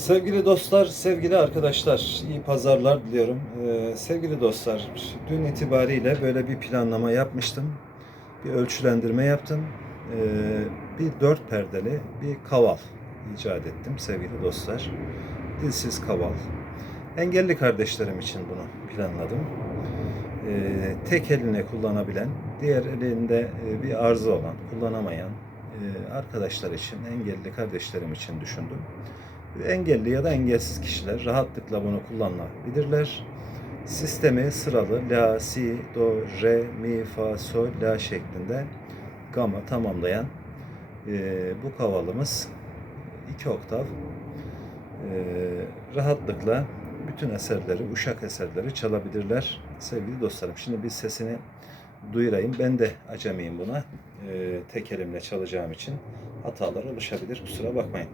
Sevgili dostlar, sevgili arkadaşlar, iyi pazarlar diliyorum. Ee, sevgili dostlar, dün itibariyle böyle bir planlama yapmıştım. Bir ölçülendirme yaptım. Ee, bir dört perdeli bir kaval icat ettim sevgili dostlar. Dilsiz kaval. Engelli kardeşlerim için bunu planladım. Ee, tek eline kullanabilen, diğer elinde e, bir arıza olan, kullanamayan e, arkadaşlar için, engelli kardeşlerim için düşündüm. Engelli ya da engelsiz kişiler rahatlıkla bunu kullanabilirler. Sistemi sıralı la, si, do, re, mi, fa, sol, la şeklinde gama tamamlayan e, bu kavalımız iki oktav e, rahatlıkla bütün eserleri, uşak eserleri çalabilirler sevgili dostlarım. Şimdi bir sesini duyurayım. Ben de acemiyim buna. E, tek elimle çalacağım için hatalar oluşabilir. Kusura bakmayın.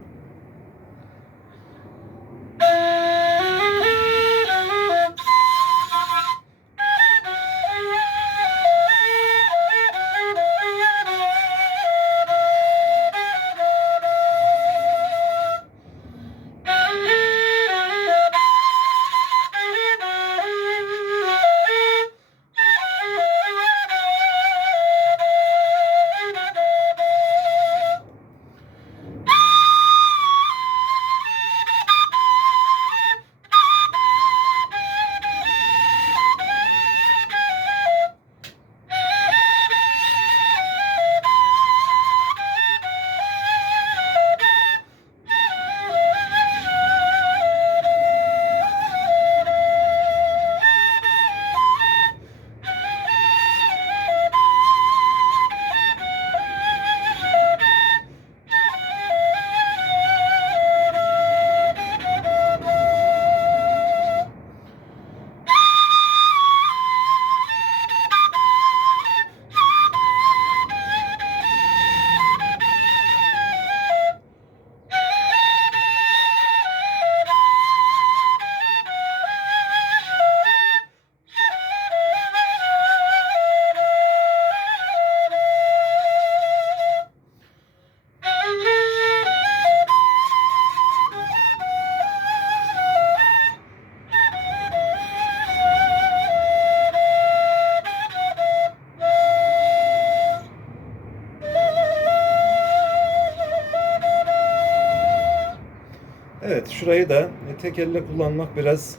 Evet, şurayı da e, tek elle kullanmak biraz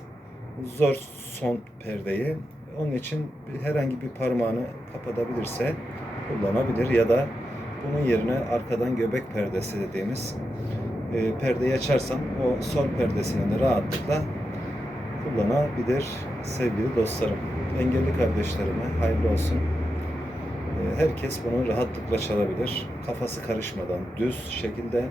zor son perdeyi. Onun için herhangi bir parmağını kapatabilirse kullanabilir ya da bunun yerine arkadan göbek perdesi dediğimiz e, perdeyi açarsam o sol perdesini de rahatlıkla kullanabilir sevgili dostlarım. Engelli kardeşlerime hayırlı olsun. E, herkes bunu rahatlıkla çalabilir. Kafası karışmadan düz şekilde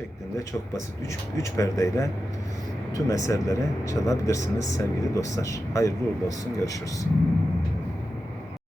şeklinde çok basit 3 perdeyle tüm eserleri çalabilirsiniz sevgili dostlar. Hayırlı uğurlu olsun. Görüşürüz.